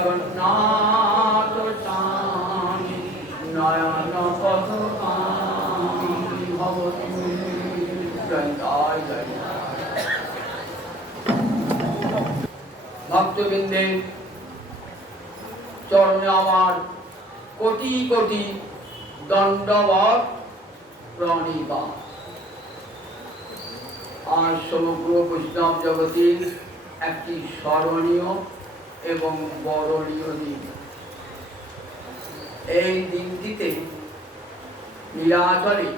জগন্নাথ স্বামী নয়ন পথগামী ভবতু। জয় জয় জয়। ভক্তবৃন্দের চরণে আমার কোটি কোটি দণ্ডবৎ প্রণিপাত। আর সমগ্র বৈষ্ণব জগতের একটি স্মরণীয় এবং বরণীয় দিন। এই দিনটিতে নীলাচলে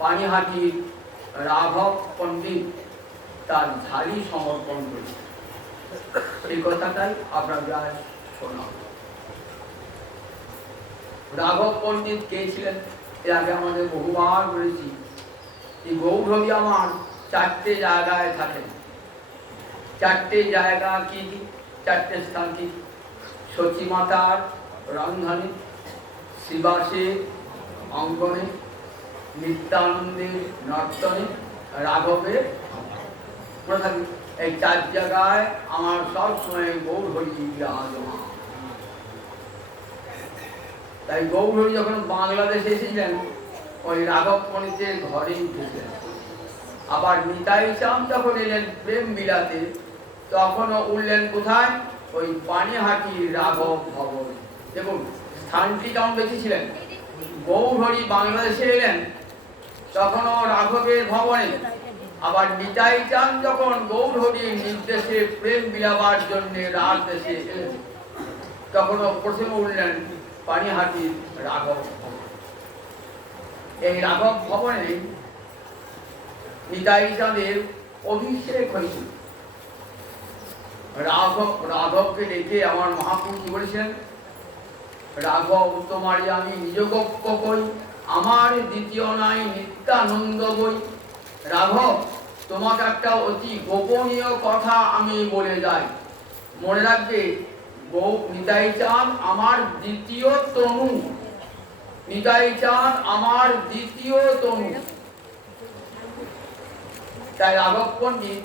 পানিহাটির রাঘব পণ্ডিত তার ঝালি সমর্পণ করেছে। এই কথাটাই আপনারা শোনা। রাঘব পণ্ডিত কে ছিলেন এর আগে আমাদের বহুবার বলেছি। এই গৌরহরি আমার চারটে জায়গায় থাকেন। চারটে জায়গা কি কি? চারটে স্থান কি? সচিমাতার রন্ধনে, শিবাসের অঙ্গনে, নিত্যানন্দের নর্তনে, রাঘবের প্রধান। এই চার জায়গায় আমার সবসময় গৌরহরি বিরাজমান। তাই গৌরহরি যখন বাংলাদেশে এসেছিলেন ওই রাঘব পণ্ডিতের ঘরেই উঠেছিলেন। আবার নিতাই চাঁদ যখন এলেন প্রেম বিলাতে তখনও উঠলেন কোথায়? ওই পানিহাটির রাঘব ভবন। দেখুন স্থানটি কেমন বেঁচেছিলেন। গৌরহরি বাংলাদেশে এলেন তখনও রাঘবের ভবনে। আবার নিতাই চাঁদ যখন গৌরহরির নির্দেশে প্রেম বিলাবার জন্য রাত দেশে এলেন তখনও প্রথমে উঠলেন পানিহাটির রাঘব ভবন। এই রাঘব ভবনে নিতাই চাঁদের অভিষেক হয়েছিল। রাঘবকে ডেকে আমার মহাপুরুষ কি বলেছেন? রাঘব তোমারই আমি নিজগপ্য কই, আমার দ্বিতীয় নাই নিত্যানন্দ বই। রাঘব তোমাকে একটা অতি গোপনীয় কথা আমি বলে যাই, মনে রাখবে। নিতাই চাঁদ আমার দ্বিতীয় তনু। নিতাই চাঁদ আমার দ্বিতীয় তনু। তাই রাঘব পণ্ডিত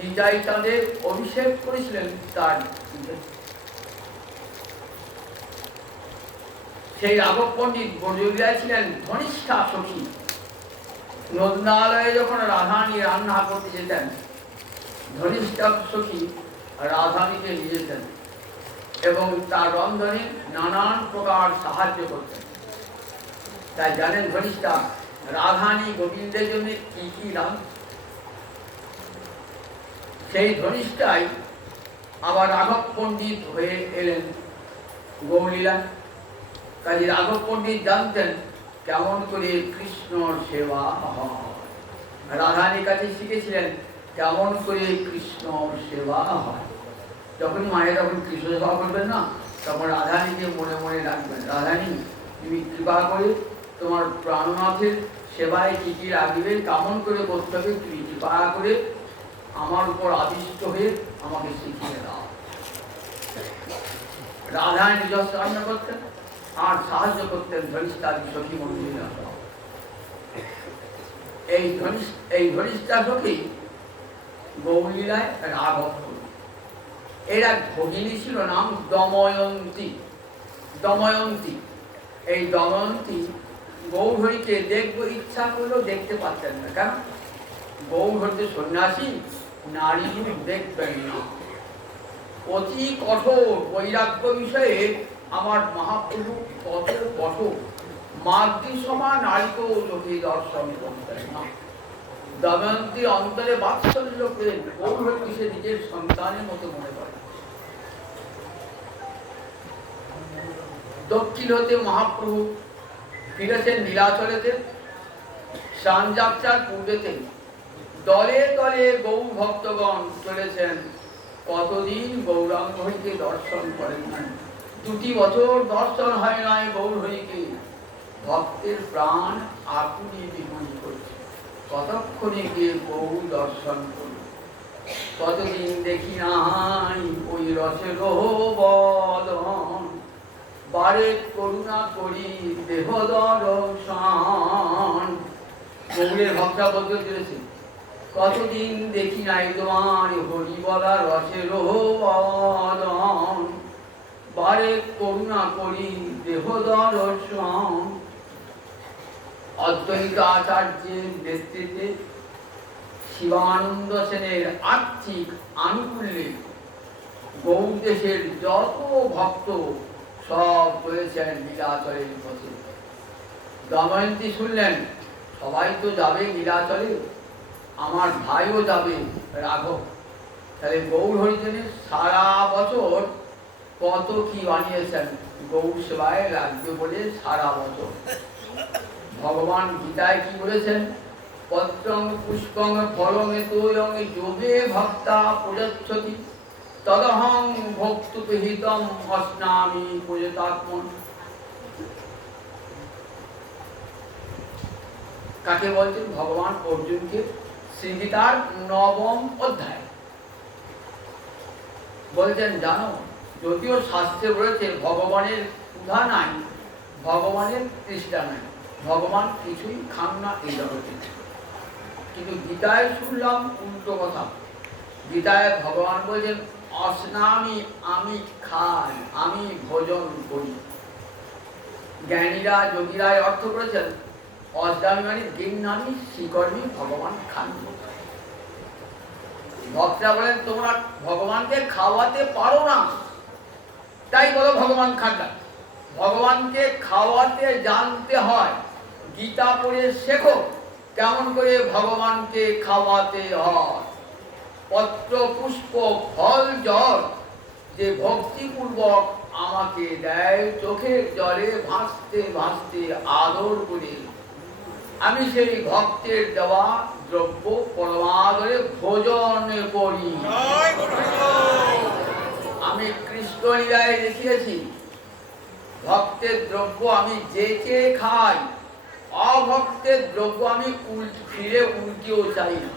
নিতাই চাঁদের অভিষেক করেছিলেন তার। সেই রাঘব পণ্ডিত বর্জবিরায় ছিলেন ধনিষ্ঠা সখী। নন্দালয়ে যখন রাধানী রান্না করতে যেতেন ধনিষ্ঠা সখী রাধানীকে নিয়ে যেতেন এবং তার রন্ধনে নানান প্রকার সাহায্য করতেন। তাই জানেন ধনিষ্ঠা রাধানী গোবিন্দের জন্য কি কি রাম। সেই ধনিষ্ঠাই আবার রাঘব পণ্ডিত হয়ে এলেন গৌরলীলা। কাজে রাঘব পণ্ডিত জানতেন কেমন করে কৃষ্ণ সেবা হয়। রাধানীর কাছে শিখেছিলেন কেমন করে কৃষ্ণ সেবা হয়। যখন মায়ের যখন কৃষ্ণ সেবা করবেন না তখন রাধানীকে মনে মনে রাখবেন, রাধানী তুমি কৃপা করে তোমার প্রাণনাথের সেবায় কি কি রাখবে, কেমন করে করতে হবে, তুমি কৃপা করে আমার উপর আদিষ্ট হয়ে আমাকে শিখিয়ে দাও। রাধা নিজস্ব রান্না করতেন আর সাহায্য করতেন ধনিষ্ঠা সখী মন্দিরা। এই ধনিষ্ঠা সখী গৌরলীলায় রাঘব। এর এক ভগিনী ছিল নাম দময়ন্তী। দময়ন্তী এই দময়ন্তী গৌরহরিকে দেখবো ইচ্ছা করলেও দেখতে পাচ্ছেন না। কেন? গৌরহরি সন্ন্যাসী, নারী রূপ দেখবেন না। অতি কঠোর বৈরাগ্য বিষয়ে আমার মহাপ্রভু কত কঠোর। মাতৃ সমান নারীকেও চোখে দর্শন করতেন না। দময়ন্তী অন্তরে বাৎসল্য করে গৌরহরিকে সে নিজের সন্তানের মতো মনে করে। দক্ষিণ হতে মহাপ্রভু ফিরেছেন নীলাচলেতে। স্নানযাত্রার পূর্বেতে দলে দলে গৌ ভক্তগণ চলেছেন। কতদিন গৌরাঙ্গহরিকে দর্শন করেন নাই। 2 বছর দর্শন হয় নাই গৌরহরিকে। ভক্তের প্রাণ আকুলি বিমনি করছে, কতক্ষণে গিয়ে গৌ দর্শন করল। কতদিন দেখি নাই ওই রসের বদন, বারে করুণা করি দেহ দর্শন। গৌরের ভক্তা বলতে চলেছে কতদিন দেখি নাই তোমার হরি বলা রসের বদন। বারে করুণা করি দেহ দর্শন। অদ্বৈত আচার্যের নেতৃত্বে শিবানন্দ সেনের আর্থিক আনুকূল্যে গৌড় দেশের যত ভক্ত সব চলেছেন নীলাচলের পথে। দময়ন্তী শুনলেন সবাই তো যাবে নীলাচলে, আমার ভাইও যাবে রাঘব, তাহলে গৌর হরিজনের সারা বছর কত কি বানিয়েছেন গৌর সেবায় লাগবে বলে সারা বছর। ভগবান গীতায় কি বলেছেন? পত্রং পুষ্পং ফলমেতোয়ং যোগে ভক্তা প্রযচ্ছতি তদহং ভক্তুপহিতম অস্নামি প্রযতাত্মন। কাকে বলছেন? ভগবান অর্জুনকে। শ্রীগীতার 9ম অধ্যায় বলছেন, জানো যদিও শাস্ত্রে বলেছে ভগবানের ক্ষুধা নাই, ভগবানের তৃষ্ণা নাই, ভগবান কিছুই খান না এই জগতে, কিন্তু গীতায় শুনলাম উল্টো কথা। গীতায় ভগবান বলছেন অস্নামি, আমি খাই, আমি ভোজন করি। জ্ঞানীরা যোগীরা অর্থ করেছেন অস্নামি মানে দিননামি শ্রীকর্মী, ভগবান খান। ভক্তরা বলেন তোমরা ভগবানকে খাওয়াতে পারো না, তাই বলো ভগবান খান না। ভগবানকে খাওয়াতে জানতে হয়, গীতা পড়ে শেখো কেমন করে ভগবানকে খাওয়াতে হয়। পত্র পুষ্প ফল জল যে ভক্তিপূর্বক আমাকে দেয়, চোখের জলে ভাসতে ভাসতে আদর করে, আমি সেই ভক্তের দেওয়া দ্রব্য পরমাদরে ভোজন করি। আমি কৃষ্ণ লীলায় দেখিয়েছি ভক্তের দ্রব্য আমি যেচে খাই, অভক্তের দ্রব্য আমি ফিরে উল্টিও চাই না।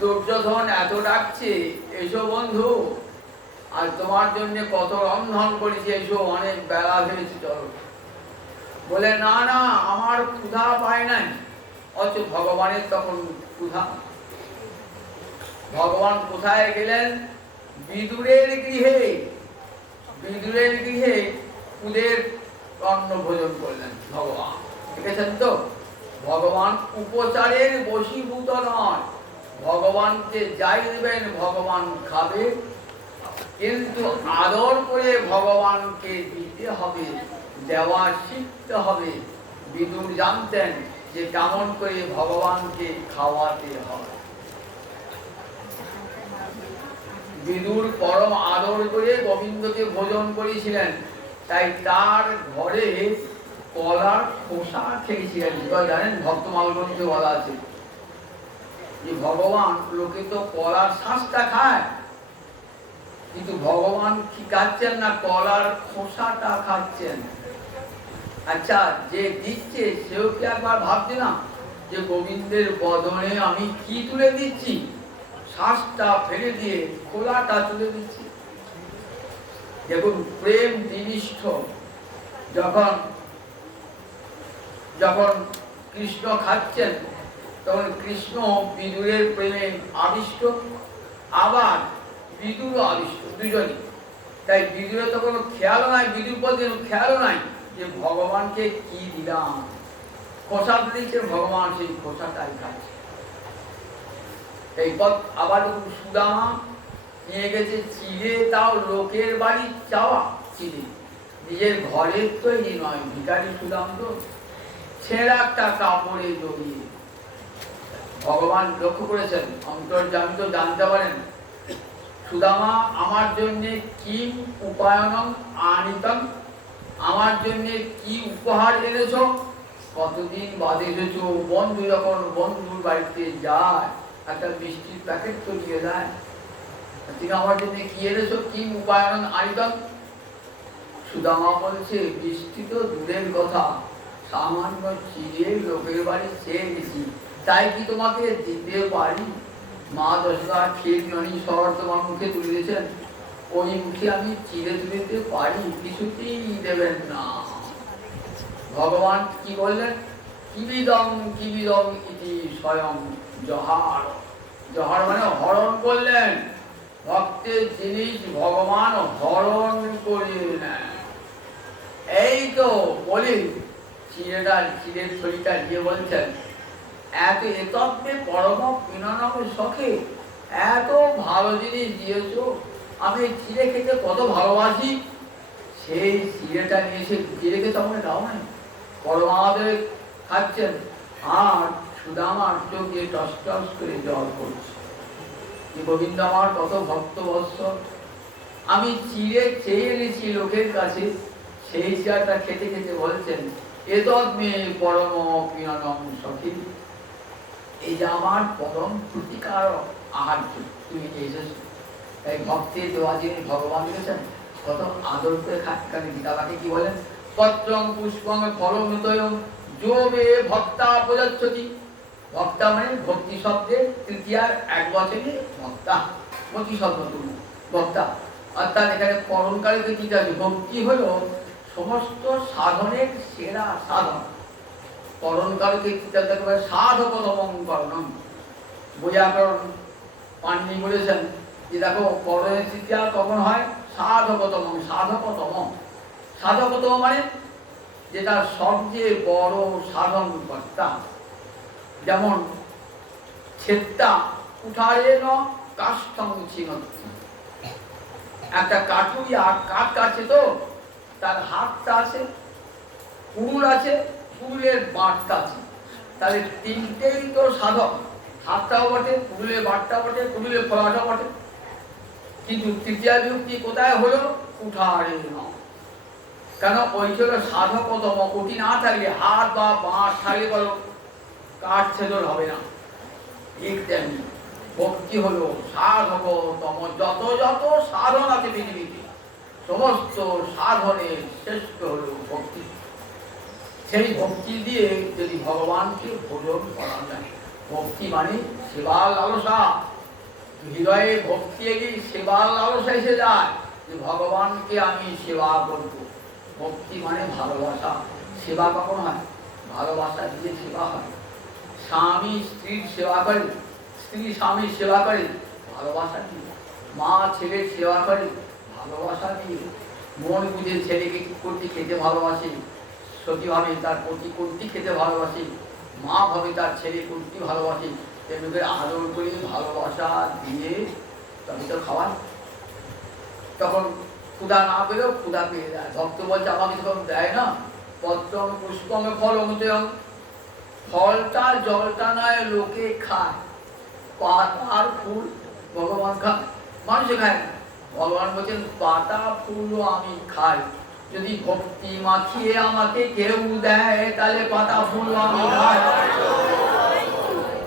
দুর্যোধন এত ডাকছে এসো বন্ধু, আর তোমার জন্য কত রন্ধন করেছি, এসো অনেক বেলা হয়েছে চলো, বলে না না আমার ক্ষুধা পায় নাই। অথচ ভগবানের তখন ক্ষুধা। ভগবান কোথায় গেলেন? বিদুরের গৃহে। বিদুরের গৃহে কুদের অন্ন ভোজন করলেন ভগবান। দেখেছেন তো, ভগবান উপচারের বশীভূত নয়। ভগবানকে যাই দেবেন ভগবান খাবে, কিন্তু আদর করে ভগবানকে দিতে হবে, দেওয়া শিখতে হবে। বিদুর জানতেন যে কেমন করে ভগবানকে খাওয়াতে হয়। বিদুর পরম আদর করে গোবিন্দকে ভোজন করেছিলেন, তাই তার ঘরে কলার খোসা খেয়েছিলেন। জানেন ভক্তমাল গ্রন্থে বলা আছে যে ভগবান, লোকে তো কলার শাঁসটা খায়, কিন্তু ভগবান কি খাচ্ছেন না, কলার খোসাটা খাচ্ছেন। আচ্ছা, যে দিচ্ছে সেও কি একবার ভাবছে না যে গোবিন্দের বদনে আমি কি তুলে দিচ্ছি? শ্বাসটা ফেলে দিয়ে খোলাটা তুলে দিচ্ছি। দেখুন প্রেম নিবিষ্ট। যখন যখন কৃষ্ণ খাচ্ছেন তখন কৃষ্ণ বিদুরের প্রেমে আবিষ্ট, আবার বিদুরও আবিষ্ট, দুজনই। তাই বিদুরের তো কোনো খেয়াল নাই, বিদুর বলতে খেয়াল নাই যে ভগবানকে কি দিলাম। খোসা দিচ্ছে ভগবান, সেই খোসাটাই খাচ্ছে। এই পথ আবার সুদামা নিয়ে গেছে চিড়ে, তাও লোকের বাড়ি চাওয়া চিড়ে, নিজের ঘরের তৈরি নয়। ভিখারি সুদাম তো ছেঁড়া একটা কাপড়ে জড়িয়ে। ভগবান লক্ষ্য করেছেন, অন্তর্যামী তো জানতে পারেন, সুদামা আমার জন্য কি উপায়নম আনিতম, আমার জন্য কি উপহার এনেছ? কতদিন বাদে এসেছ। বন্ধু যখন বন্ধুর বাড়িতে যায় একটা মিষ্টির প্যাকেট তো নিয়ে যায়, ঠিক আমার জন্য কি এনেছো? কি উপায়ন আনিতম। সুদামা বলছে মিষ্টি তো দূরের কথা, সামান্য চিড়ে লোকের বাড়ি চেয়ে গেছি, তাই কি তোমাকে দিতে পারি? মা দশটা ক্ষীর ননি শহর তোমার মুখে তুলে দিয়েছেন, ওই মুখে আমি চিড়ে তুলে দিতে পারি? কিছুতেই দেবেন না। ভগবান কি বললেন? কিবিদং কিবিদং ইতি স্বয়ং জহার। জহার মানে হরণ করলেন। ভক্তের জিনিস ভগবান হরণ করে নেয়। এই তো বলি চিরের ছড়িটা দিয়ে বলছেন, এত এতব্যে পরম বিননম সখে, এত ভালো জিনিস দিয়েছো, আমি চিড়ে খেতে কত ভালোবাসি, সেই চিড়েটা নিয়ে এসে চিড়ে খেতে আমাকে দাও নাই। পরমাদের খাচ্ছেন আর সুদামার চোখ দিয়ে টস টস করে জল পড়ছে। গোবিন্দ আমার কত ভক্ত বৎসল, আমি চিড়ে চেয়ে এনেছি লোকের কাছে, সেই চিড়াটা খেতে খেতে বলছেন এতদ্মে পরম পিয়নম সখী, এই যে আমার পরম প্রতিকার আহার তুমি এসেছো। তাই ভক্তের দেওয়া যিনি ভগবান দিয়েছেন কত আদর করে খাটকানি। গীতাবাকে কি বলেন, পত্রং পুষ্পং ফলমৃতয়ং যোবে ভক্তা প্রযাচ্ছতি। ভক্তা মানে ভক্তি শব্দের তৃতীয়ার এক বচনে ভক্তা, ভক্তি শব্দ তুমি ভক্তা, অর্থাৎ এখানে করণকারীকে ঠিক আছে। ভক্তি হলো সমস্ত সাধনের সেরা সাধন। করণকারকে সাধকতমং করণম। বৈয়াকরণ পাণিনি বলেছেন যে দেখো করণের তৃতীয়া কখন হয়, সাধকতম। সাধকতম, সাধকতম মানে যেটা সবচেয়ে বড় সাধন কর্তা। যেমন ছেত্তা উঠারে ন কাষ্ঠং ছিনত্তি, একটা কাঠুরিয়া কাঠ কাটছে, তো তার হাতটা আছে, কুড়ুল আছে, কুড়ুলের বাঁটটা আছে, তাহলে তিনটেই তো সাধক। হাতটাও বটে, কুড়ুলের বাঁটটা বটে, কুড়ুলের ফলাটাও বটে। কিন্তু তৃতীয় বিভক্তি কোথায় হলো, উঠারে ন। কেন, ওই ছিল সাধকতম। ওটি না থাকলে, হাত বা বাঁট থাকলে বলো কাঠ ছেদর হবে না। ঠিক তেমনি ভক্তি হলো সাধকতম। যত যত সাধন আছে পৃথিবীতে, সমস্ত সাধনের শ্রেষ্ঠ হলো ভক্তি। সেই ভক্তি দিয়ে যদি ভগবানকে ভোজন করা যায়, ভক্তি মানে সেবার লালসা। হৃদয়ে ভক্তি এলে সেবার লালসা এসে যায়, যে ভগবানকে আমি সেবা করব। ভক্তি মানে ভালোবাসা। সেবা কখন হয়, ভালোবাসা দিয়ে সেবা হয়। স্বামী স্ত্রীর সেবা করে, স্ত্রী স্বামীর সেবা করে ভালোবাসা দিয়ে, মা ছেলের সেবা করে ভালোবাসা দিয়ে। মন বুঝে ছেলেকে করতে খেতে ভালোবাসে, সতী ভাবে তার পতি করতে খেতে ভালোবাসে, মা ভাবে তার ছেলে করতে ভালোবাসে। তেমনি আদর করে ভালোবাসা দিয়ে তবে তো খাওয়ার। তখন ক্ষুধা না পেলেও ক্ষুধা পেয়ে যায়। ভক্ত বলছে আমাকে তখন দেয় না। পত্রং পুষ্পং ফলমৃতয়ং, ফলটা জলটা নয়, লোকে খায়। পাতার ফুল ভগবান খায়, মানুষে খায় না। ভগবান বলছেন পাতা ফুলও আমি খাই। যদি ভক্তি মাখিয়ে আমাকে কেউ দেয়, তাহলে পাতা ফুল আমি খাই।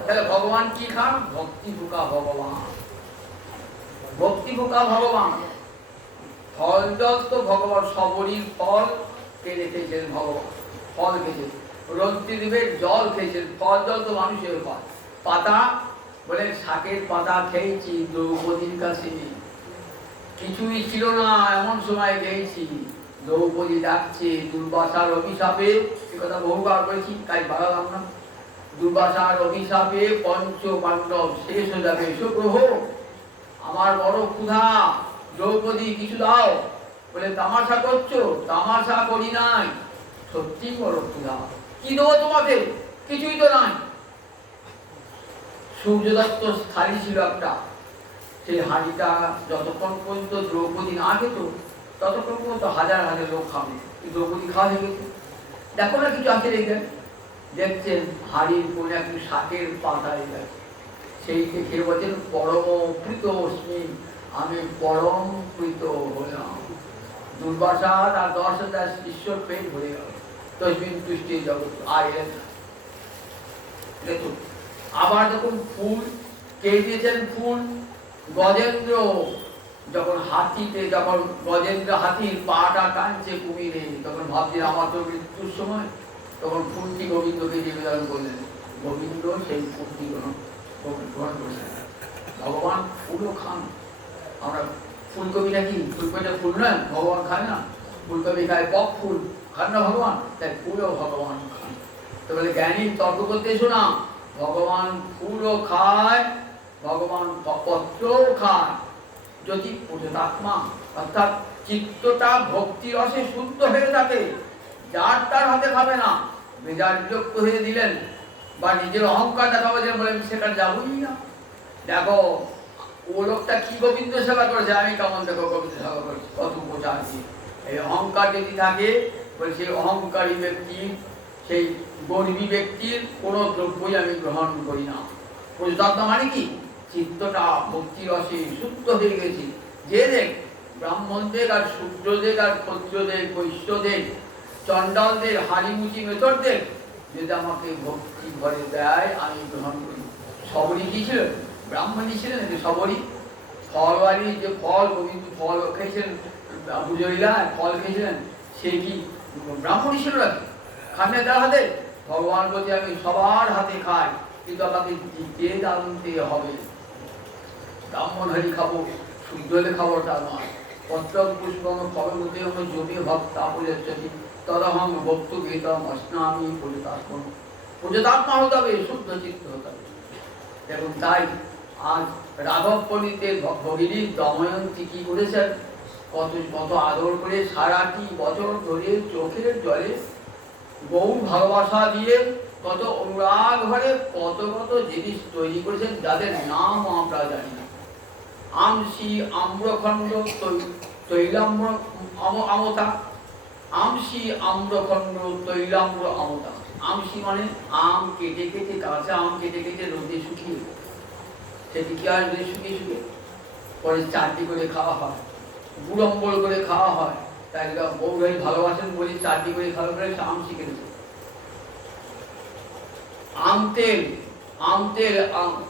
তাহলে ভগবান কি খান, ভক্তি ভোকা ভগবান। ভক্তি ভোকা ভগবান। ফল জল তো ভগবান সবরই ফল কেড়ে খেয়েছেন ভগবান, ফল খেয়েছেন। রন্তিদেবের জল খেয়েছেন, ফল জল তো মানুষের ফল। পাতা বলে শাকের পাতা খেয়েছি দ্রৌপদীর কাছে, কিছুই ছিল না এমন সময় গেছি। দ্রৌপদী ডাকছে, দুর্বাসার অভিশাপে, এ কথা বহুবার বলেছি তাই বাড়ালাম না। দুর্বাসার অভিশাপে পঞ্চ পাণ্ডব শেষ হয়ে যাবে। এসো প্রভু, আমার বড় ক্ষুধা, দ্রৌপদী কিছু দাও। বলে তামাশা করছো? তামাশা করি নাই, সত্যি বড় ক্ষুধা। কি দেবো তোমাকে? কিছুই তো নাই। সূর্যদত্ত থালি ছিল একটা, সেই হাঁড়িটা যতক্ষণ পর্যন্ত দ্রৌপদী না খেত ততক্ষণ পর্যন্ত হাজার হাজার লোক খাবে। দ্রৌপদী খাওয়া হয়ে গেছে, দেখো না কিছু আছে রেখে। দেখছেন হাড়ির কোন একটি শাকের পাতা গেছে, সেইকে খেয়ে বলছেন পরম প্রীত অস্মি, আমি পরম প্রীত হলাম। দুর্বাসার আর 10,000 ঈশ্বর পেট ভরে গেল। তসমিন তুষ্টি জগৎ আর এলেন। দেখুন আবার যখন ফুল কে দিয়েছেন, ফুল গজেন্দ্র যখন হাতিতে, যখন গজেন্দ্র হাতির পাটা টানছে কুমিরে, তখন ভাবছেন আমার তো মৃত্যুর সময়, তখন ফুলটি গোবিন্দকে নিবেদন করলেন। গোবিন্দ সেই ফুলটি গ্রহণ করলেন। ভগবান ফুলও খান। আমরা ফুলকপিটা কি, ফুলকপিটা ফুল নয়, ভগবান খায় না। ফুলকপি খায়, বক ফুল খান না ভগবান, তাই ফুলও ভগবান খান। তো বলে জ্ঞানী তর্ক করতে এসো না, ভগবান ফুলও খায়, ভগবান পত্রও খায়। যদি পুরুষাত্মা অর্থাৎ চিত্তটা ভক্তি রসে শুদ্ধ হয়ে থাকে, যার তার হাতে খাবে না, বেজার বিরক্ত হয়ে দিলেন বা নিজের অহংকার দেখাবো যে বলেন সেটা যাবই না। দেখো ও লোকটা কি গোবিন্দ সেবা করেছে, আমি কেমন দেখো গোবিন্দ সেবা করেছি, কত বোঝা আছে। এই অহংকার যদি থাকে বলে সেই অহংকারী ব্যক্তির, সেই গর্বী ব্যক্তির কোনো দ্রব্যই আমি গ্রহণ করি না। পুরুষাত্মা মানে কি? চিত্তটা ভক্তি রসে শুদ্ধ হয়ে গেছে। যে দেখ ব্রাহ্মণদের আর শূদ্রদের আর ক্ষত্রদের বৈশ্যদের চণ্ডালদের হাড়িমুচি মেতরদের যদি আমাকে ভক্তি ভরে দেয় আমি গ্রহণ করি। সবরই কি ছিল? ব্রাহ্মণই ছিলেন নাকি সবরই? ফলবাড়ি যে ফল গোবিন্দ ফল খেয়েছিলেন, পুজোরিরা ফল খেয়েছিলেন, সে কি ব্রাহ্মণই ছিল নাকি? খানে তার হাতে? ভগবান বলছে আমি সবার হাতে খাই, কিন্তু আমাকে দিতে জানতে হবে। ব্রাহ্মণ হারি খাবো, শুদ্ধ হলে খাবো তা নয়। পত্র পুষ্পম ফলমতে জমি ভক্তা পরিচি তদহং ভক্ত গীতম অস্নামি পরিতাত্মন। পরিতাত্মা হতে হবে, শুদ্ধ চিত্ত হতে হবে। দেখুন তাই আজ রাঘব পণ্ডিতের ভগিনী দময়ন্তী কি করেছেন, কত কত আদর করে সারাটি বছর ধরে চোখের জলে গৌর ভালোবাসা দিয়ে কত অনুরাগ ভরে কত কত জিনিস তৈরি করেছেন, যাদের নাম আমরা জানি না। আমসি আম্রখণ্ড তৈলাম্র আমতা, আমসি আম্রখণ্ড তৈলাম্র আমতা। আমসি মানে আম কেটে কেটে, কাঁচা আম কেটে কেটে রোদে শুকিয়ে, সেটি কি আর রোদে শুকিয়ে শুকিয়ে পরে চাটনি করে খাওয়া হয়, গুড়ম্বল করে খাওয়া হয়। তাই বউরাই ভালোবাসেন বলে চাটনি করে খাওয়া করে আম শিখেছে। আম তেল, আম তেল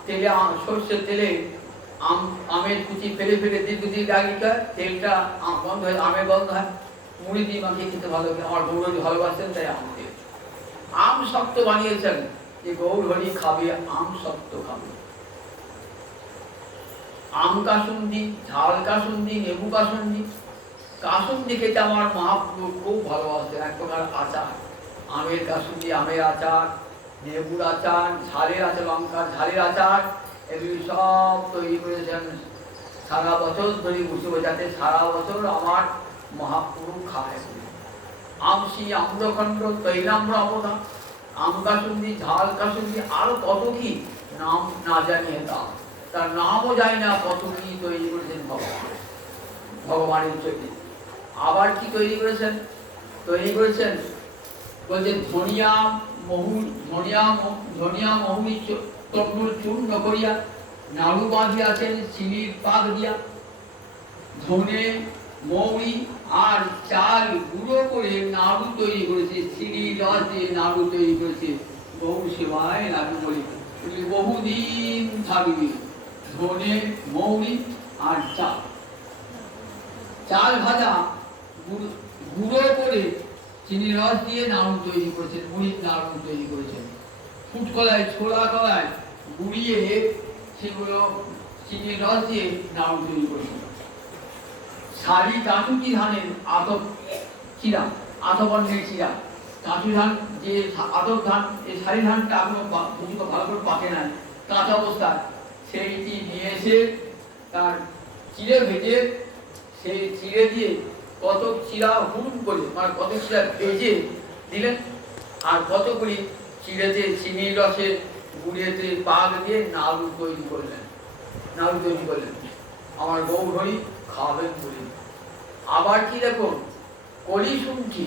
তেলে সর্ষের তেলে আমের কুচি ফেলে ফেলে দীর্ঘদিন আগেকার তেলটা বন্ধ হয়, আমের গন্ধ হয়, মুড়ি দিয়ে মাখিয়ে খেতে ভালো লাগে। আমার গৌরহরি ভালোবাসেন তাই আম তেল। আম শক্ত বানিয়েছেন যে গৌরহরি খাবে, আম শক্ত খাবে। আম কাসুন্দি, ঝাল কাসুন্দি, লেবু কাসুন্দি। কাসুন্দি খেতে আমার মহাপ্রভু খুব ভালোবাসতেন। এক প্রকার আচার, আমের কাসুন্দি, আমের আচার, লেবুর আচার, ঝালের আচার, লঙ্কার ঝালের আচার, এগুলি সব তৈরি করেছেন সারা বছর ধরে বসে, যাতে সারা বছর আমার মহাপ্রভু খায়। আমসি আম্রখণ্ড তৈলাম্র অবধা, আম কাসুন্দি, ঝাল কাসুন্দি, আরো কত কি নাম না জানিয়ে দাও, তার নামও যায় না, কত কি তৈরি করেছেন ভগবান, ভগবানের চরিত্রে। আবার কি তৈরি করেছেন? তৈরি করেছেন বলছে ধনিয়া মহু, ধনিয়া মহুরি তন্ডুল চূর্ণ করিয়া নাড়ু বাঁধিয়াছেন চিনির পাক দিয়া। ধনে মৌরি আর চাল গুঁড়ো করে নাড়ু তৈরি করেছে, চিনির রস দিয়ে নাড়ু তৈরি করেছে। বহু সেবায় নাড়ু বলে বহুদিন থাকবে। ধনে মৌরি আর চাল, চাল ভাজা গুঁড়ো করে চিনি রস দিয়ে নাড়ু তৈরি করেছেন, মুড়ির নাড়ু তৈরি করেছেন। ফুটকলায়, ছোলা কলায় গুঁড়িয়ে সেগুলো চিনির রস দিয়ে নাড়ু তৈরি করেছেন। শাড়ি কাঁচুকি ধানের আতপ চিরা, আতবর্ণের চিরা, কাঁচু ধান যে আতপ ধান, এই শাড়ি ধানটা এখনো ভালো করে পাকে নাই, কাঁচা অবস্থায়, সেইটি নিয়ে এসে তার চিড়ে ভেজে, সেই চিড়ে দিয়ে কত চিরা হুম করে, মানে কত চিরা ভেজে দিলেন, আর কতগুলি চিড়েতে চিনির রসে গুঁড়িয়েতে পাক দিয়ে নাড়ু তৈরি করলেন, নাড়ু তৈরি করলেন। আমার গৌরহরি খাবেন বলি। আবার কি দেখো, কলি শুনছি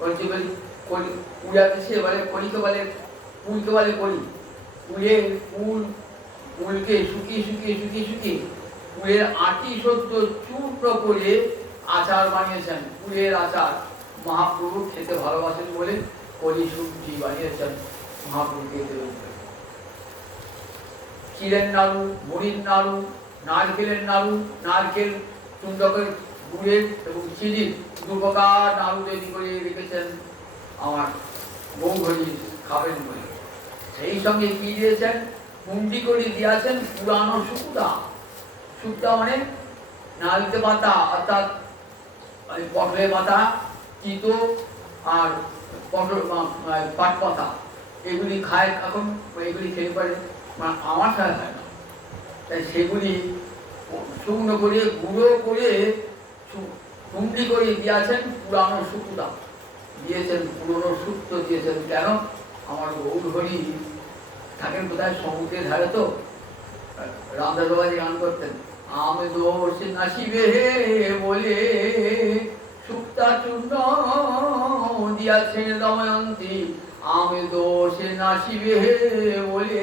বলছি, বলি কলি উড়াতে, সে বলে কলিকে বলে, কুলকে বলে কলি। কুলের কুলকে শুকিয়ে শুকিয়ে শুকিয়ে শুকিয়ে কুলের আটি সদ্য চূর্ণ করে আচার বানিয়েছেন, কুলের আচার। মহাপ্রভু খেতে ভালোবাসেন বলে কলি শুনছি বানিয়েছেন মহাপ্রভু খেতে। চিড়ের নাড়ু, মুড়ির নাড়ু, নারকেলের নাড়ু, নারকেল চূর্ণ করে গুড়ের এবং চিনির দু প্রকার নাড়ু তৈরি করে রেখেছেন আমার গৌরহরি খাবেন বলে। সেই সঙ্গে কি দিয়েছেন? কুন্ডি করে দিয়েছেন পুরানো শুকনা। শুকনা মানে নালতে পাতা, অর্থাৎ পটলের পাতা, তিতো আর পটল পাট পাতা, এগুলি খায় এখন, এগুলি খেয়ে পারে, মানে আমার সাথে খায় না, তাই সেগুলি শুকনো করে গুঁড়ো করে হুন্ডি করে দিয়েছেন পুরানো শুকুতা দিয়েছেন, পুরনো সূত্র দিয়েছেন। কেন? আমার গৌর হরি থাকেন কোথায়? সমুদ্রের ধারে। তো রামদাস বাবাজি গান করতেন, আমি দোষ নাসিবে বলে শুক্তা চূর্ণ দিয়াছেন দময়ন্তী, আমি দোষ নাসিবে বলে।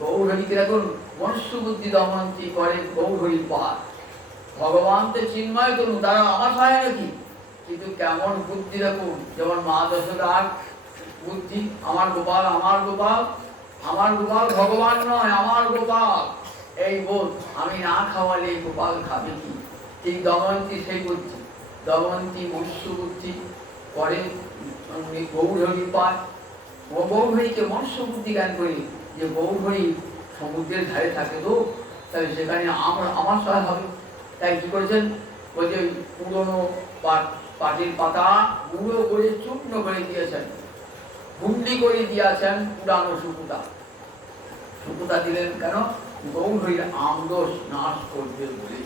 গৌর হরিকে এখন মনুষ্য বুদ্ধি দময়ন্তী করে গৌর হরির পার। ভগবান তো চিন্ময় তনু, তারা আমার হয় নাকি? কিন্তু কেমন বুদ্ধি দেখুন, যেমন মা যশোদার বুদ্ধি, আমার গোপাল আমার গোপাল, আমার গোপাল ভগবান নয়, আমার গোপাল। এই বোধ, আমি না খাওয়ালে গোপাল খাবে কি? ঠিক দময়ন্তী সেই বুদ্ধি, দময়ন্তী মনুষ্য বুদ্ধি করে গৌরহরি পায়। ও গৌরহরিকে মনুষ্য বুদ্ধি জ্ঞান করি যে গৌরহরি সমুদ্রের ধারে থাকে, তো তাহলে সেখানে আমার সহায় হবে। তাই কি করেছেন? ওই যে পুরনো পাটির পাতা গুঁড়ো করে চূর্ণ করে দিয়েছেন, হুন্ডি করে দিয়েছেন পুরানো শুকুতা। শুকুতা দিলেন কেন? গৌরহরির আমদোষ নাশ করবে বলে।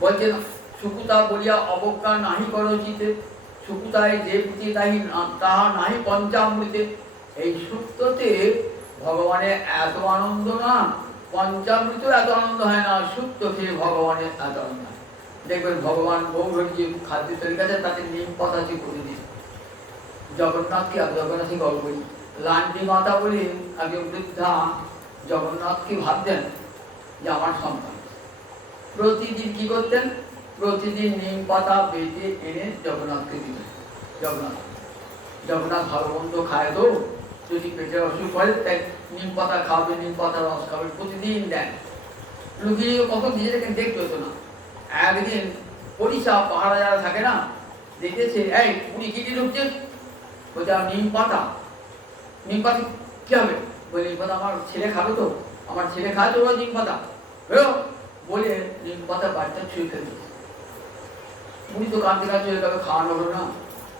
বলছেন শুকুতা বলিয়া অবজ্ঞা নাহি করচিতে, শুকুতায় যে পুঁতি তাহা নাহি পঞ্চামৃতে। এই সূক্ততে ভগবানের এত আনন্দ না, পঞ্চামৃত এত আনন্দ হয় না, সূক্ত খেয়ে ভগবানের এত আনন্দ হয়। দেখবেন ভগবান গৌরহরি যে খাদ্য তৈরি আছে তাতে নিম পাতা আছে প্রতিদিন। জগন্নাথকে জগন্নাথকে গল্প করি, লান্ডি মাতা বলে একজন বৃদ্ধা জগন্নাথকে ভাবতেন যে আমার সন্তান। প্রতিদিন কি করতেন? প্রতিদিন নিম পাতা বেটে এনে জগন্নাথকে দিতেন। জগন্নাথ ভালো মন্দ খায়, তো যদি পেটের অসুখ করে তাই নিম পাতা খাবে, নিম পাতা রস খাবে, প্রতিদিন দেন। লুকিয়ে কখন নিজেদেরকে দেখতে হতো না। একদিন পরিষা পাহাড়া যারা থাকে না, দেখেছে এই উনি কি কি ঢুকছে, বলছে নিম পাতা। নিম পাতা কি হবে? বলে নিম পাতা আমার ছেলে খাবে, তো আমার ছেলে খায় তো নিম পাতা বলে নিম পাতা বাচ্চা ছুঁয়ে ফেলবে। উনি তো কাঁদতে কাঁদতে হয়ে যাবে, খাওয়ানো হলো না,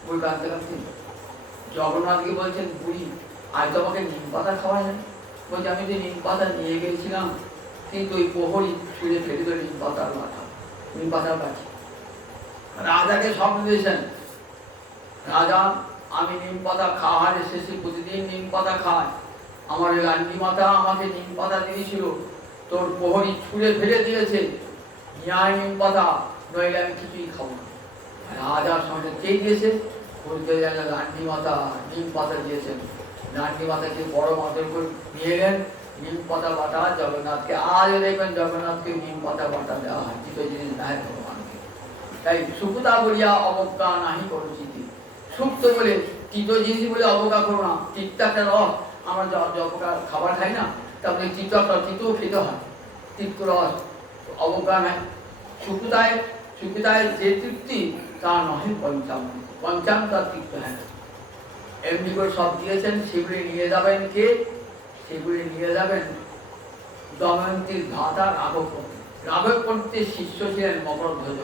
ওই কাঁদতে কাঁদতে জগন্নাথকে বলছেন বুড়ি আজ তো আমাকে নিম পাতা খাওয়ায় না। বলছে আমি যে নিম পাতা নিয়ে গেছিলাম, কিন্তু ওই প্রহরী ছুঁড়ে ফেলে দিল নিম পাতার মাথা, নিম পাতার কাছে। রাজাকে স্বপ্ন দিয়েছেন, রাজা আমি নিম পাতা খাওয়ার শেষে প্রতিদিন নিম পাতা খাই, আমার লান্ডি মাতা আমাকে নিম পাতা দিয়েছিল, তোর প্রহরী ছুঁড়ে ফেলে দিয়েছে, নিয়ায় নিম পাতা, নইলে আমি কিছুই খাবো না। রাজার সঙ্গে কে দিয়েছে? বলতে গেলে লান্ডি মাতা নিম পাতা দিয়েছেন। লান্ডি মাতাকে বড় মাথার করে নিয়ে গেলেন, নিম পাতা বাটা জগন্নাথকে। আজও দেখবেন জগন্নাথকে নিম পাতা বাটা দেওয়া হয়, দুটো জিনিস দেয় ভগবানকে। তাই শুকুতা বলিয়া অবজ্ঞা নাহি করচিতে, সুপ্ত বলে তিতো জিনিস বলে অবজ্ঞা করো না। তিতটা একটা রস, আমরা যখন খাবার খাই না, তারপরে তিতো একটা তিতো খেতে হয়, তিক্ত রস, অবজ্ঞা নাই। শুকুতায় যে তৃপ্তি তা নহে পঞ্চামৃত, পঞ্চামৃত তৃপ্ত হয় না। এমনি করে সব দিয়েছেন, সেগুলি নিয়ে যাবেন কে? সেগুলি নিয়ে যাবেন দময়ন্তীর ধাতা রাঘব পণ্ডিত। রাঘব পণ্ডিতের শিষ্য ছিলেন মকরধ্বজ।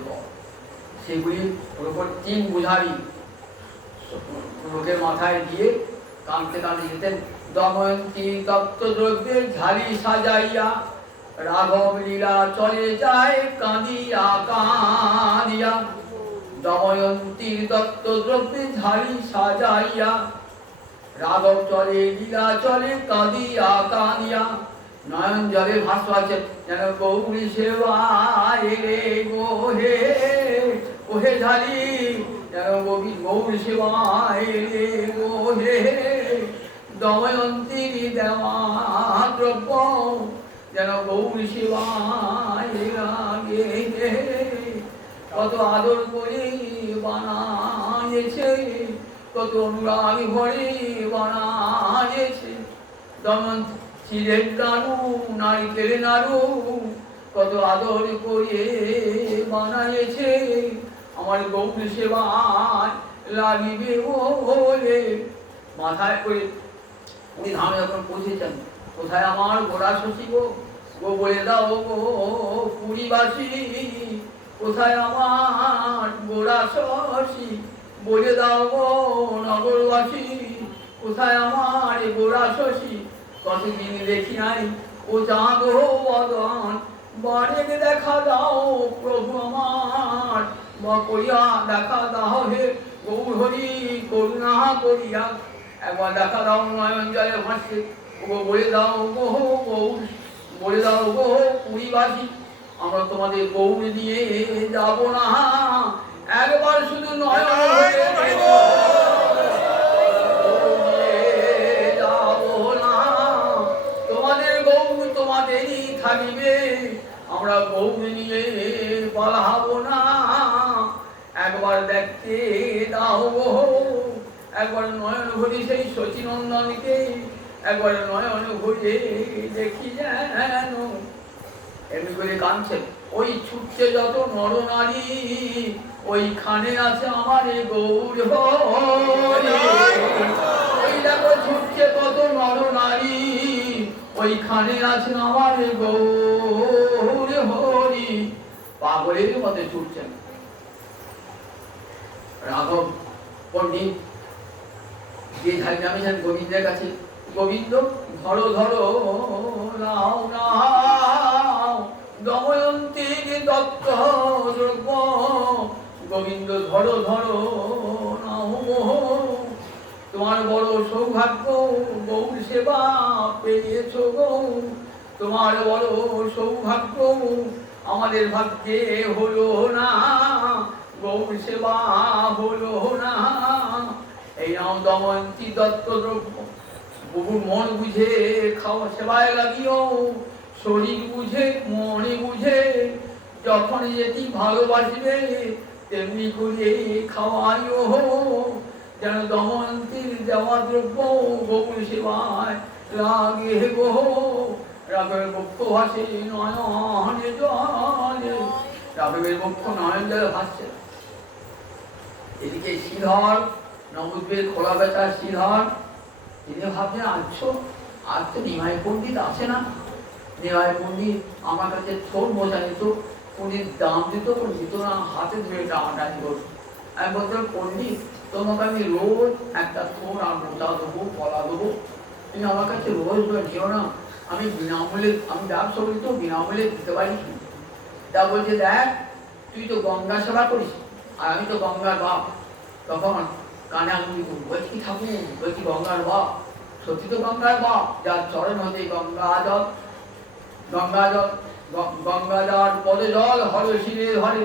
সেগুলি ওর উপর 3 বোঝারি লোকের মাথায় দিয়ে কাঁদতে কাঁদতে যেতেন। দময়ন্তী তপ্তদ্রব্যের ঝালি সাজাইয়া, রাঘব লীলা চলে যায় কাঁদিয়া কাঁদিয়া। দময়ন্তীর তপ্তদ্রব্যে ঝালি সাজাইয়া, রাঘব চলে লীলা চলে কাঁদিয়া কাঁদিয়া। নয়ন জলে ভাসছে যেন গৌরী সেবায় রে গো হে, ওহে ঝালি যেন গৌরী সেবায় রে গো হে। দময়ন্তী দেওয়া দ্রব্য যেন গৌরী সেবায় লাগে, কত আদর করে বানাইছে, কত অনুরাগ ভরে বানাইছে। দময়ন্তী চিড়ের নাড়ু নারিকেল নাড়ু কত আদর করে বানাইছে, আমার গৌরী সেবায় লাগিবে বলে। মাথায় করে উনি ধামে যখন পৌঁছেছেন, কোথায় আমার গোড়া শশী গো, গো বলে দাও গো পুরীবাসী, কোথায় আমার গোড়া শশী, বলে দাও গো নগরবাসী, কোথায় আমার গোড়া শশী, কতদিন দেখি নাই ও চাঁদ বদন, বারেক দেখা দাও প্রভু আমার, বা করিয়া দেখা দাও হে গৌর হরি করুণা করিয়া। একবার দেখা দাও নয়ন জলে ভাসে, বলে দাও গো গৌর, বলে দাও গো পুরীবাসী, আমরা তোমাদের গৌর নিয়ে যাব না, একবার শুধু নয়ন যাব না, তোমাদের গৌর তোমাদেরই থাকিবে, আমরা গৌর নিয়ে পালাবো না, একবার দেখতে দাও গো, একবার নয়ন ভরি সেই শচীনন্দনকে, একবার নয়ন ভরে দেখি যেন। এমনি করে কাঁদছেন। ওই ছুটছে যত নরনারী, ওইখানে আছে আমার গৌর হরি। ওই দেখো ছুটছে কত নরনারী, ওইখানে আছে আমার গৌর হরি। পাগলের মধ্যে ছুটছেন। রাঘব পণ্ডিত যে ধারে নামেছেন গোবিন্দের কাছে, গোবিন্দ ধরো ধরো নাও নাও দময়ন্তীর দত্ত দ্রব্য, গোবিন্দ ধরো ধরো নাও, তোমার বড় সৌভাগ্য গৌর সেবা পেয়েছ গো, তোমার বড় সৌভাগ্য আমাদের ভাগ্যে হলো না, গৌর সেবা হলো না। এই নাম দময়ন্তী দত্ত দ্রব্য, বহু মন বুঝে খাওয়া সেবায় লাগিও, শরীর বুঝে মনে বুঝে, যখন যেটি ভালোবাসবে তেমনি করে খাওয়াইও, যেন দময়ন্তীর দেওয়া দ্রব্য গৌর সেবায় লাগে গো। রাঘবের বক্ষ ভাসে নয়নে জলে, রাঘবের বক্ষ নয়ন জলে ভাসছে। এদিকে শ্রীধর নবদ্বীপের খোলা বেচা শ্রীধর, তিনি ভাবছেন আজ তো নিমাই পণ্ডিত আসে না, নিমাই পণ্ডিত আমার কাছে থোর মোজা নিত, পণ্ডিত দাম দিত না, হাতে ধরে টানাটানি করত। আমি বলতাম পণ্ডিত তোমাকে আমি রোজ একটা থোর আর মোজা দেবো, কলা দেবো, তুমি আমার কাছে রোজ নিও না, আমি বিনামূল্যে, আমি ব্যবসা করি তো বিনামূল্যে দিতে পারি। তা বলছে দেখ তুই তো গঙ্গা সেবা করিস আর আমি তো গঙ্গার বাপ। তখন কানে আঙুলি বলছি ঠাকুর, বলছি গঙ্গার বাপ, সত্যি তো গঙ্গার বাপ, যার চরণ হতে গঙ্গা জল, গঙ্গা জল, গঙ্গা জল পদে জল হরে শিরে ধরে,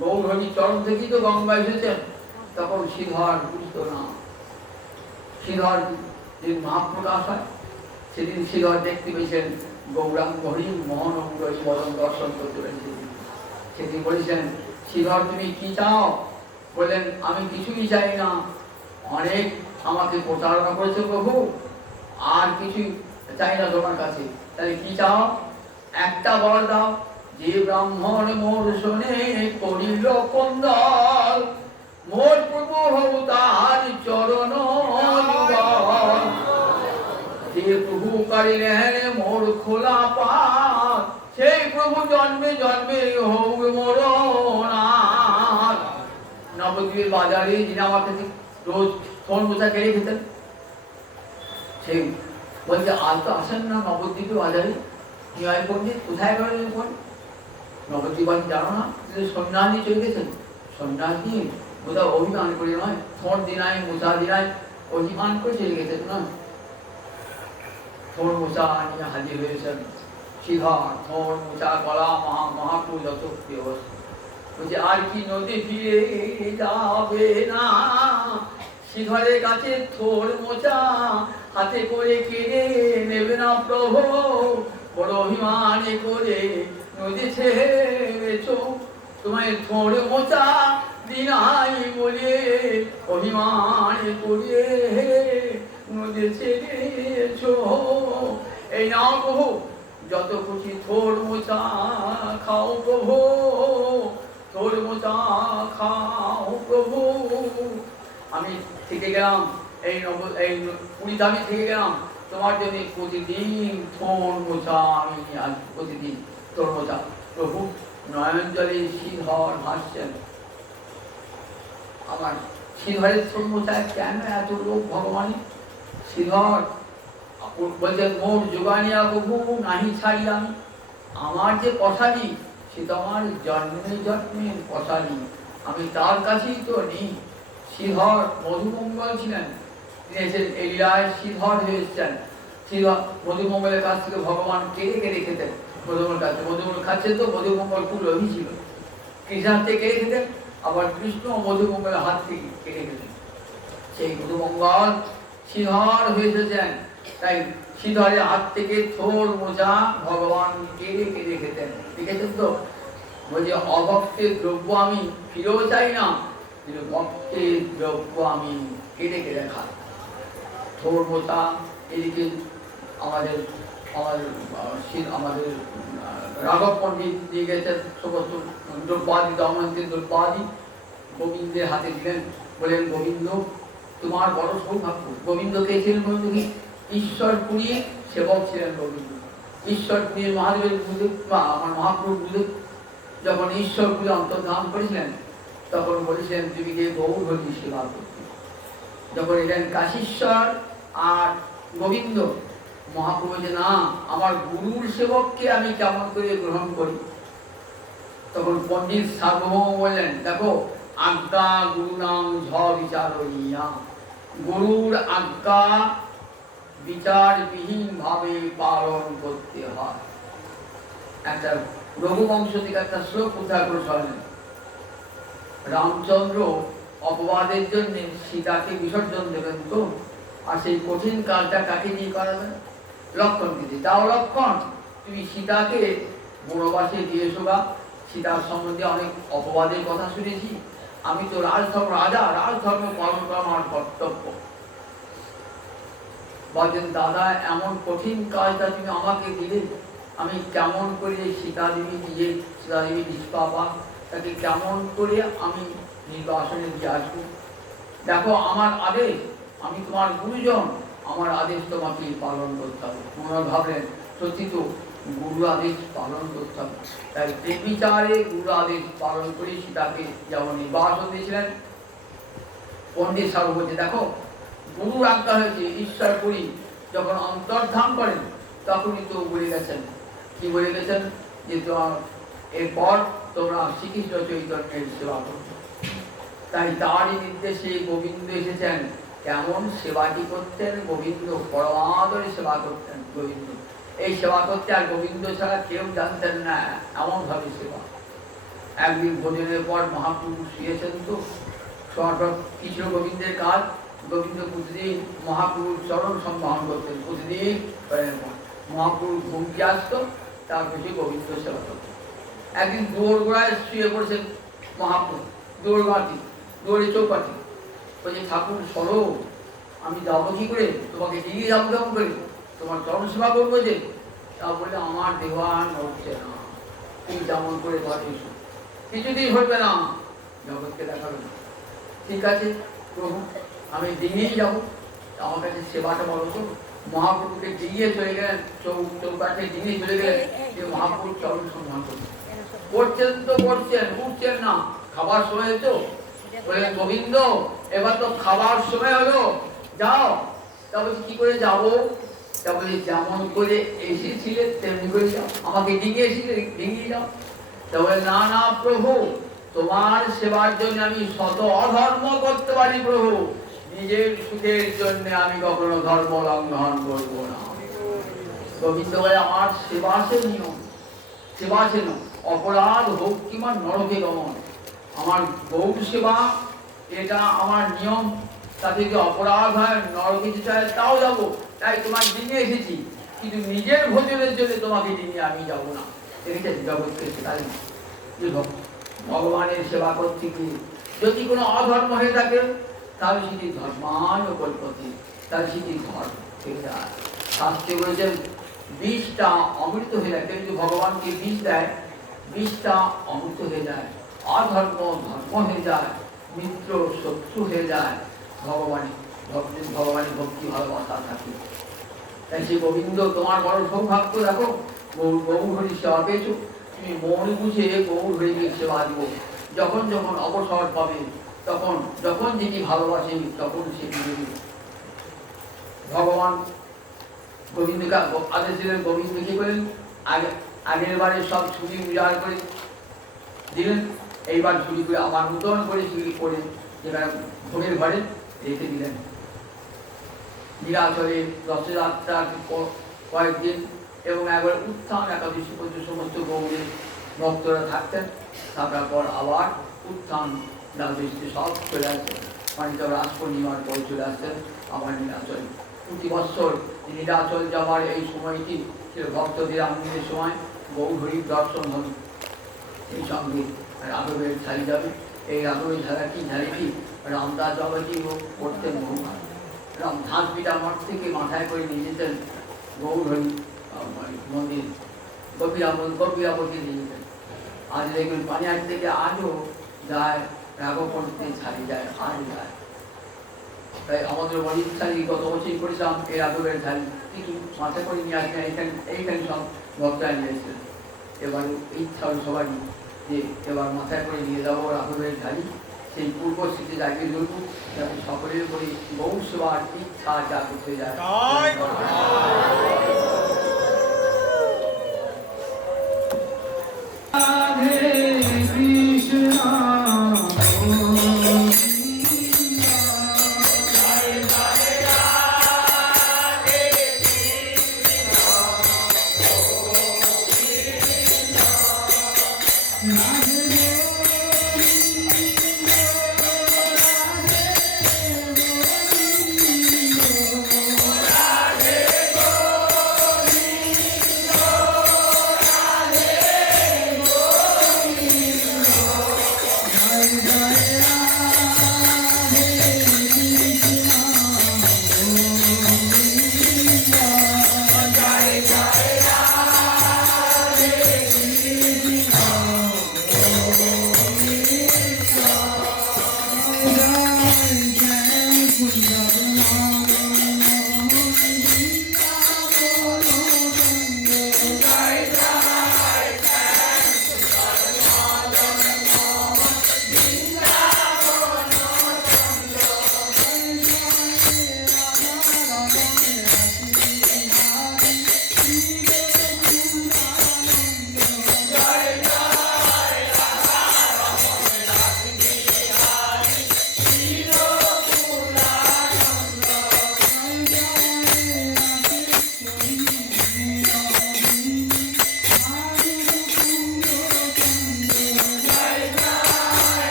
গৌর হরি চরণ থেকেই তো গঙ্গা এসেছেন। তখন শ্রীধর বুঝতো না। শ্রীধর যেদিন মহাপ্রকাশ হয় সেদিন শ্রীধর দেখতে পেয়েছেন গৌরাঙ্গ হরি মোহন অঙ্গরি বরণ দর্শন করতে পেরেছেন। সেদিন বলেছেন শ্রীধর তুমি কি চাও? বললেন আমি কিছুই চাই না, অনেক আমাকে প্রতারণা করেছে প্রভু, আর কিছু চাই না তোমার কাছে। তাহলে কি চাও? একটা বর দাও, যে ব্রাহ্মণ মোর শোনে করিল কন্দল, মোর প্রভু হও তার চরণ যুগল, যে প্রভু করিলেন মোর খোলা পাত, সেই প্রভু জন্মে জন্মে হোক মোর নাথ। নবদ্বীপের বাজারে যিনি আমার কাছে রোজ ফোন মোচা কেড়ে খেতেন, সেই বলছে আজ তো আসেন না নবদ্বীপের বাজারে, নিমাই পণ্ডিত কোথায় গেলেন? নবদ্বীপ জানো না সন্ন্যাস নিয়ে চলে গেছেন, সন্ন্যাস নিয়ে কোথাও অভিমান করে নয়, থোর দিনায় মোচা দিনায় অভিমান করে চলে গেছেন না, থোর মোচা নিয়ে হাজির হয়েছেন। শ্রীধর থোর মোচা গলা মহাপুর যত বলছে আর কি নদী ফিরে যাবে না, শ্রীধরের কাছে থোর মোচা হাতে করে কেড়ে নেবে না প্রভু, বড় অভিমানে করে নদী ছেড়েছ, তোমায় থোর মোচা দিনাই বলে অভিমানে করে নদী ছেড়েছ। এই নাও প্রভু যত খুশি থোর মোচা খাও প্রভু, থোর মোচা খাও প্রভু। আমি থেকে গেলাম এই পুরী দামি থেকে গেলাম তোমার জন্য, প্রতিদিন থোর মোচা আমি প্রতিদিন থোর মোচা। প্রভু নয়ন জলে শ্রীধর ভাসছেন। আমার শ্রীধরের থোর মোচায় কেন এত লোক ভগবানের? শ্রীধর বলছেন মোর যোগানিয়া প্রভু নাহি ছাড়ি আমি, আমার যে পশালি সে তো আমার জন্মে জন্মের পশালি, আমি তার কাছেই তো নেই। শ্রীধর মধুমঙ্গল ছিলেন, তিনি এসেছেন এই লীলায় শ্রীধর হয়ে এসেছেন। শ্রীধর মধুমঙ্গলের কাছ থেকে ভগবান কেড়ে কেড়ে খেতেন। মধুমঙ্গল কাছে মধুমঙ্গল খাচ্ছেন তো মধুমঙ্গল খুব লোভী ছিল, কৃষ্ণার থেকে কেড়ে খেতেন, আবার কৃষ্ণ মধুমঙ্গলের হাত থেকে কেড়ে খেতেন। সেই মধুমঙ্গল শ্রীধর হয়ে এসেছেন, তাই শ্রীধরের হাত থেকে থোর মোজা ভগবান কেড়ে কেড়ে খেতেন। দেখেছেন তো, বলছে অভক্তের দ্রব্য আমি ফিরেও চাই না, কিন্তু ভক্তের দ্রব্য আমি কেড়ে কেড়ে খাই। থোর মোজা এদিকে আমাদের আমাদের আমাদের রাঘব পণ্ডিত দিয়ে গেছেন সমস্ত দ্রব্যাদি, দময়ন্তীর দ্রব্যাদি গোবিন্দের হাতে দিলেন, বলেন গোবিন্দ তোমার বড় সৌভাগ্য। গোবিন্দ কে ছিলেন? গোবিন্দ কি ঈশ্বরপুরীর সেবক ছিলেন গোবিন্দ। ঈশ্বরপুরীর মহাদেবের গুরুদেব বা আমার মহাপ্রভু গুরুদেব যখন ঈশ্বরপুরী অন্তর্ধান করেছিলেন তখন বলেছিলেন তুমি গিয়ে গৌর হরি সেবা করতে। যখন এলেন কাশীশ্বর আর গোবিন্দ, মহাপ্রভু যে না আমার গুরুর সেবককে আমি কেমন করে গ্রহণ করি, তখন পণ্ডিত সার্বভৌম বললেন দেখো আজ্ঞা গুরু নাম ঝ বিচার হইয়া, গুরুর আজ্ঞা বিচারবিহীন ভাবে পালন করতে হয়। একটা রঘুবংশ থেকে একটা শ্লোক উদ্ধার করে চলেন, রামচন্দ্র অপবাদের জন্য সীতাকে বিসর্জন দেবেন তো, আর সেই কঠিন কাজটা কাকে দিয়ে করাবেন? লক্ষণকে দিয়ে। তাও লক্ষণ তুমি সীতাকে বনবাসে দিয়ে এসো গা, সীতার সম্বন্ধে অনেক অপবাদের কথা শুনেছি, আমি তো রাজধর্ম রাজা, রাজধর্ম পালন করা আমার কর্তব্য। বলছেন দাদা এমন কঠিন কাজটা তুমি আমাকে দিলে, আমি কেমন করে সীতাদেবী দিয়ে সীতাদেবী নিষ্পাপা তাকে কেমন করে আমি নির্বাসনে দিয়ে আসবো? দেখো আমার আদেশ, আমি তোমার গুরুজন, আমার আদেশ তোমাকে পালন করতে হবে। মনে ভাবলেন সত্যি তো গুরু আদেশ পালন করতে হবে, তাই বিচারে গুরু আদেশ পালন করে সীতাকে যেমন নির্বাসন দিয়েছিলেন। পণ্ডিত সাহু বলছে দেখো গুরুর আজ্ঞা হয়েছে ঈশ্বরপুরী যখন অন্তর্ধান করেন তখনই তো বলে গেছেন, কি বলে গেছেন যে তোমার এরপর তোমরা শ্রীকৃষ্ণ চৈতন্যের সেবা করবে। তাই তারই নির্দেশে গোবিন্দ এসেছেন। কেমন সেবাটি করতেন গোবিন্দ? পরমাদরে সেবা করতেন গোবিন্দ। এই সেবা করতে আর গোবিন্দ ছাড়া কেউ জানতেন না, এমন ভাবে সেবা। একদিন ভোজনের পর মহাপ্রভু শুয়েছেন তো, শোয়ার পর কৃষ্ণ গোবিন্দের কাজ, গোবিন্দ প্রতিদিন মহাপ্রভুর চরণ সম্বহন করতেন। প্রতিদিন মহাপ্রভু ঘুমকে আসতো, তারপর সে গোবিন্দ সেবা করতেন। একদিন দৌড় গোড়ায় শুয়ে পড়েছেন মহাপ্রভু, দৌড়গাঁটি দৌড়ে চৌপাটি, বলছে ঠাকুর সরো, আমি যাবো কি করে, তোমাকে এগিয়ে যাবো কেমন করে, তোমার চরণ সেবা করবো যে। তা বলে আমার দেওয়ান হচ্ছে না, তুমি যেমন করে ঘরে এসো, কিছুতেই হইবে না, জগৎকে দেখাবে না। ঠিক আছে প্রভু আমি ডিঙিয়েই যাবো, আমার কাছে সেবাটা বলো তো। মহাপ্রভুকে ডিঙিয়ে চলে গেলেন, চৌকাঠে ডিঙিয়ে চলে গেলেন, যে মহাপ্রভুর চরণ সম্মান করছেন তো করছেন, উঠছেন না। খাবার সময় তো বললেন গোবিন্দ এবার তো খাবার সময় হলো, যাও। তা বলছি কি করে যাবো? তা বলি যেমন করে এসেছিলে তেমনি করে যাও, আমাকে ডিঙিয়ে এসেছিলে ডিঙিয়ে যাও। তা বলে না না প্রভু, তোমার সেবার জন্য আমি শত অধর্ম করতে পারি প্রভু, নিজের সুখের জন্য আমি কখনো ধর্ম লঙ্ঘন করবো না। গোবিন্দ বলে আমার সেবা সে নিয়ম, সেবা সে নয়, অপরাধ হোক কিংবা নরকে গমন, আমার গৌর সেবা এটা আমার নিয়ম। তাতে যদি অপরাধ হয় নরকে যেতে হয় তাও যাবো, তাই তোমার ডিঙে এসেছি, কিন্তু নিজের ভোজনের জন্য তোমাকে ডিঙে আমি যাবো না। দেখেছেন জগৎকে শেখালেন যে ভগবানের সেবা করতে গিয়ে যদি কোনো অধর্ম হয়ে থাকে তাহলে সেটি ধর্মানুকল্পতি, তাহলে সেটি ধর্ম হয়ে যায়। শাস্ত্রে বলেছেন বিষটা অমৃত হয়ে যায়, কিন্তু ভগবানকে বিষ দেয়, বিষটা অমৃত হয়ে যায়, অধর্ম ধর্ম হয়ে যায়, মিত্র শত্রু হয়ে যায়। ভগবানের ভক্তি ভালোবাসা থাকে। তাই সে গোবিন্দ তোমার বড় সৌভাগ্য, দেখো গৌর হরি সেবা পেয়েছো, তুমি মন বুঝে গৌর হরিকে সেবা দিব। যখন যখন অবসর পাবে, তখন যখন যিনি ভালোবাসেন তখন সেটি দেবে। ভগবান গোবিন্দকে আদেশ দিলেন, গোবিন্দ কি করেন আগে আগের বারে সব ছুটি উজাড় করে দিলেন, এইবার ছুটি করে আবার নূতন করে ছুটি করে যেখানে ভোগের ঘরে রেখে দিলেন। নীলাচলে রথযাত্রার কয়েকদিন এবং একবার উত্থান একাদশী পর্যন্ত সমস্ত গৌরের ভক্তরা থাকতেন। তারপর আবার উত্থান দ্বাদশীতে সব চলে আসতেন, মানে রাস পূর্ণিমার পর চলে আসতেন আবার নীলাচল। প্রতি বৎসর নীলাচল যাওয়ার এই সময়টি ছিল ভক্তদের আনন্দের সময়। গৌর হরির দর্শন হল, এই সঙ্গে রাঘবের ঝালি যাবে। এই রাঘবের ঝালিটি রামদাস বাবাজি করতেন বহুবার। রাম ধাসপিতা মঠ থেকে মাথায় করে নিয়ে যেতেন গৌর হরি মন্দির, গভীরাবতী নিয়ে যেতেন। আজ দেখবেন পানিহাট থেকে আজও যায়, রাঘব পণ্ডিতের ঝালি যায়, আজ যায়। তাই আমাদের অনেক ঝালি গত বছরই করেছিলাম এই রাঘবের ঝালি, কিন্তু মাথায় করে নিয়ে আসবেন এইখানে সব ভক্তরা নিয়ে এসেছেন। এবার ইচ্ছা হল সবারই যে এবার মাথায় করে নিয়ে যাবো রাঘবের ঝালি, সেই পূর্ব স্মৃতি জাগিয়ে ধরব, যাতে সকলের করে গৌর সেবার ইচ্ছা জাগ্রত হয়ে যায়।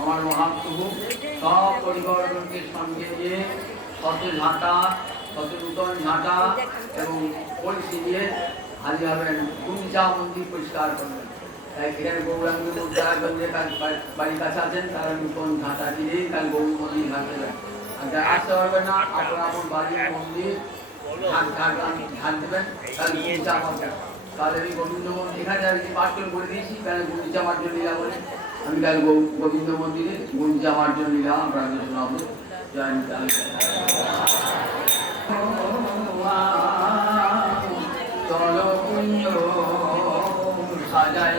আমার মহাপ্রভু সব পরিবারকে সঙ্গে নিয়ে শত ঝাঁটা, শত নূতন ঝাঁটা এবং কলসি দিয়ে হাজির হবেন, গুঞ্জা মন্দির পরিষ্কার করবেন। এখানে গৌরাঙ্গ যারা বাড়ির কাছে আছেন তারা নতুন ঘাটা দিলেই কাল গৌর মন্দির ঘাটে যান। আর যারা আসতে পারবেন না আপনারা আপন বাড়ির মন্দির ঘাট দেবেন তাহলে গুন্ডিচা পাবেন। তাহলে আমি গোবিন্দ মন্দির এখানে আমি পাঠ করে দিয়েছি কারণ গুন্ডিচা মার্জন লীলা বলে আমি কাল গোবিন্দ মন্দিরে গুন্ডিচা মার্জন লীলা আপনাদের শোনাবো। জয় নিতাই। চলো কুঞ্জ সাজাই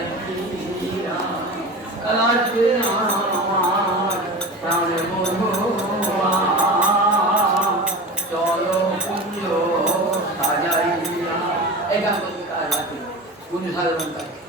কালাতে আমার প্রাণ বন্ধুয়া চলো কুঞ্জ সাজাই এই গান কুঞ্জ সাজাবেন।